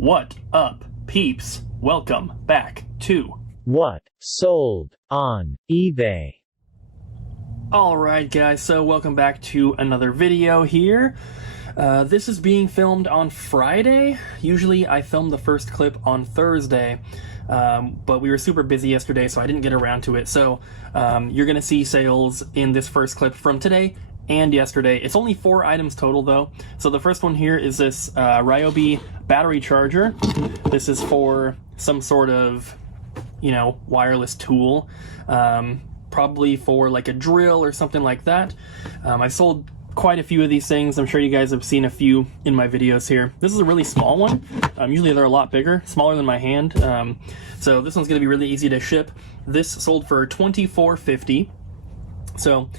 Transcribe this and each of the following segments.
What up, peeps? Welcome back to What Sold on eBay. Alright guys, so welcome back to another video here. This is being filmed on Friday. Usually I film the first clip on Thursday, but we were super busy yesterday, so I didn't get around to it. So you're going to see sales in this first clip from today and yesterday. It's only 4 items total though. So the first one here is this Ryobi battery charger. This is for some sort of, you know, wireless tool. Probably for like a drill or something like that. I sold quite a few of these things. I'm sure you guys have seen a few in my videos here. This is a really small one. Usually they're a lot bigger, smaller than my hand. So this one's going to be really easy to ship. This sold for $24.50. So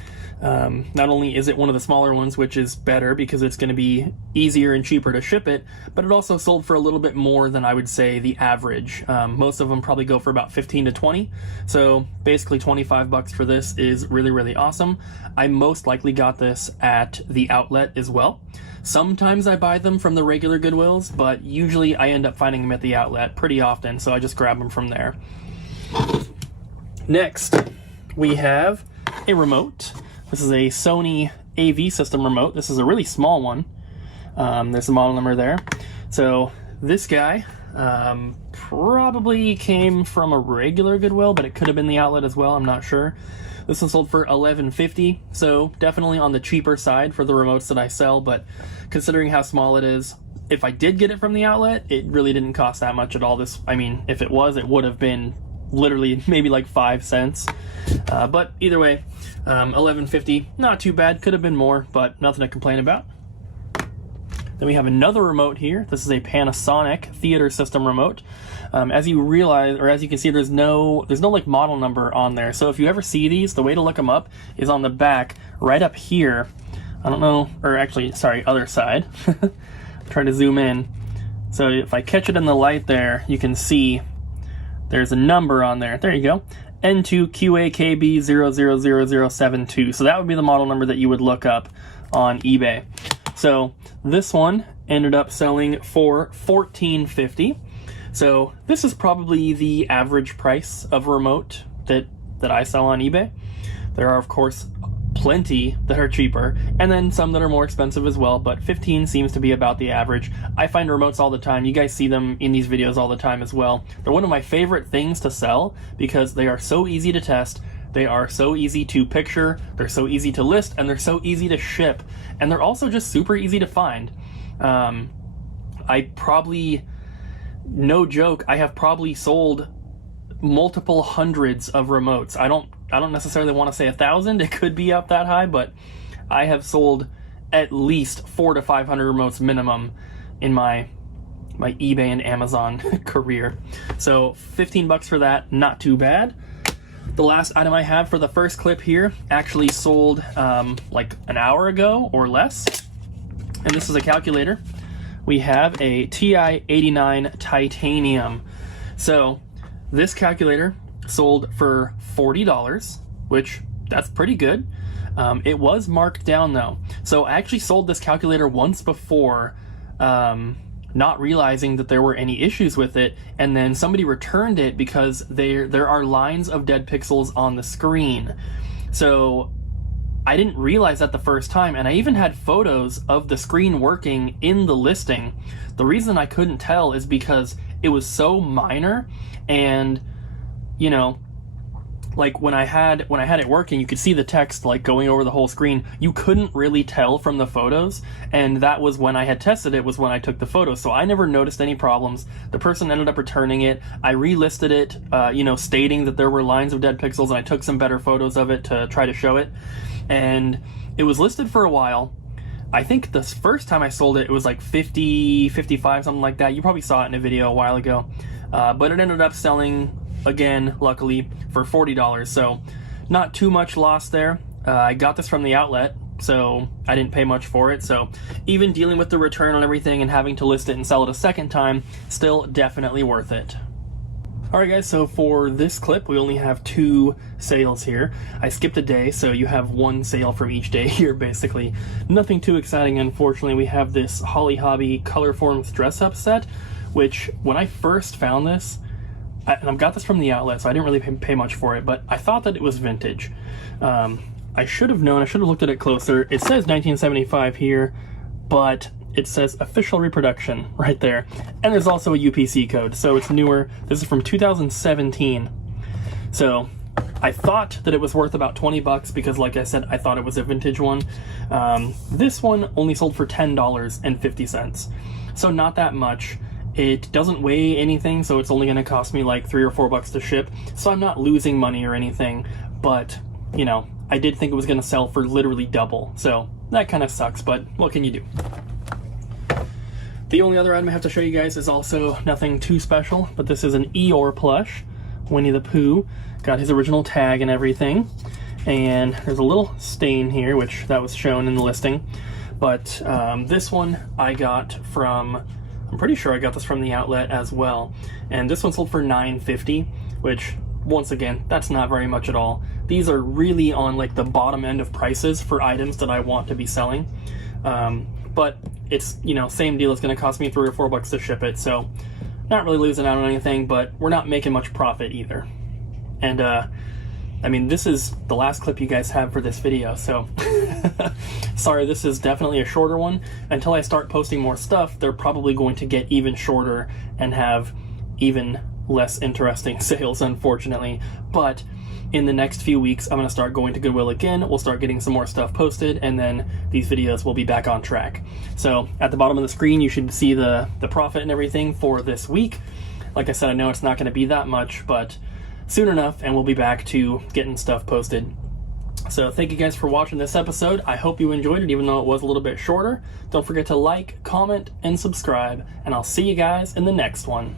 not only is it one of the smaller ones, which is better because it's going to be easier and cheaper to ship it, but it also sold for a little bit more than I would say the average. Most of them probably go for about 15 to 20. So basically 25 bucks for this is really, really awesome. I most likely got this at the outlet as well. Sometimes I buy them from the regular Goodwills, but usually I end up finding them at the outlet pretty often, so I just grab them from there. Next, we have a remote. This is a Sony AV system remote. This is a really small one. There's the model number there. So this guy probably came from a regular Goodwill, but it could have been the outlet as well. I'm not sure. This one sold for $11.50, so definitely on the cheaper side for the remotes that I sell, but considering how small it is, if I did get it from the outlet, it really didn't cost that much at all. This, I mean, if it was, it would have been literally maybe like 5 cents. But either way, $11.50, not too bad. Could have been more, but nothing to complain about. Then we have another remote here. This is a Panasonic theater system remote. As you realize, or as you can see, there's no like model number on there. So if you ever see these, the way to look them up is on the back, right up here. I don't know, or actually, sorry, other side. Try to zoom in. So if I catch it in the light there, you can see there's a number on there. There you go. N2QAKB000072. So that would be the model number that you would look up on eBay. So this one ended up selling for $14.50. So this is probably the average price of a remote that I sell on eBay. There are, of course, plenty that are cheaper, and then some that are more expensive as well, but 15 seems to be about the average. I find remotes all the time. You guys see them in these videos all the time as well. They're one of my favorite things to sell because they are so easy to test, they are so easy to picture, they're so easy to list, and they're so easy to ship, and they're also just super easy to find. I probably, no joke, I have probably sold multiple hundreds of remotes. I don't necessarily want to say 1,000. It could be up that high, but I have sold at least 400 to 500 remotes minimum in my eBay and Amazon career. So 15 bucks for that, not too bad. The last item I have for the first clip here actually sold like an hour ago or less, and this is a calculator. We have a TI-89 titanium. So this calculator sold for $40, which that's pretty good. It was marked down though. So I actually sold this calculator once before, not realizing that there were any issues with it, and then somebody returned it because there are lines of dead pixels on the screen. So I didn't realize that the first time, and I even had photos of the screen working in the listing. The reason I couldn't tell is because it was so minor, and you know, like when I had it working, you could see the text like going over the whole screen. You couldn't really tell from the photos, and that was when I had tested it, was when I took the photos. So I never noticed any problems. The person ended up returning it. I relisted it, you know, stating that there were lines of dead pixels, and I took some better photos of it to try to show it. And it was listed for a while. I think the first time I sold it, it was like 50, 55, something like that. You probably saw it in a video a while ago. But it ended up selling, again, luckily, for $40. So not too much loss there. I got this from the outlet, so I didn't pay much for it. So even dealing with the return on everything and having to list it and sell it a second time, still definitely worth it. Alright guys, so for this clip, we only have 2 sales here. I skipped a day, so you have 1 sale from each day here, basically. Nothing too exciting, unfortunately. We have this Holly Hobby Colorforms dress-up set, which when I first found this, and I've got this from the outlet, so I didn't really pay much for it, but I thought that it was vintage. I should have known, I should have looked at it closer. It says 1975 here, but it says official reproduction right there. And there's also a UPC code, so it's newer. This is from 2017. So I thought that it was worth about 20 bucks because, like I said, I thought it was a vintage one. This one only sold for $10.50. So not that much. It doesn't weigh anything, so it's only going to cost me like $3 or $4 to ship. So I'm not losing money or anything, but, you know, I did think it was going to sell for literally double. So that kind of sucks, but what can you do? The only other item I have to show you guys is also nothing too special, but this is an Eeyore plush. Winnie the Pooh. Got his original tag and everything. And there's a little stain here, which that was shown in the listing. But this one I got from, I'm pretty sure I got this from the outlet as well. And this one sold for $9.50, which, once again, that's not very much at all. These are really on like the bottom end of prices for items that I want to be selling. But it's, you know, same deal. It's going to cost me $3 or $4 to ship it. So not really losing out on anything, but we're not making much profit either. And I mean, this is the last clip you guys have for this video, so sorry, this is definitely a shorter one. Until I start posting more stuff, they're probably going to get even shorter and have even less interesting sales, unfortunately. But in the next few weeks, I'm going to start going to Goodwill again. We'll start getting some more stuff posted, and then these videos will be back on track. So at the bottom of the screen, you should see the profit and everything for this week. Like I said, I know it's not going to be that much, but soon enough, and we'll be back to getting stuff posted. So thank you guys for watching this episode. I hope you enjoyed it, even though it was a little bit shorter. Don't forget to like, comment, and subscribe, and I'll see you guys in the next one.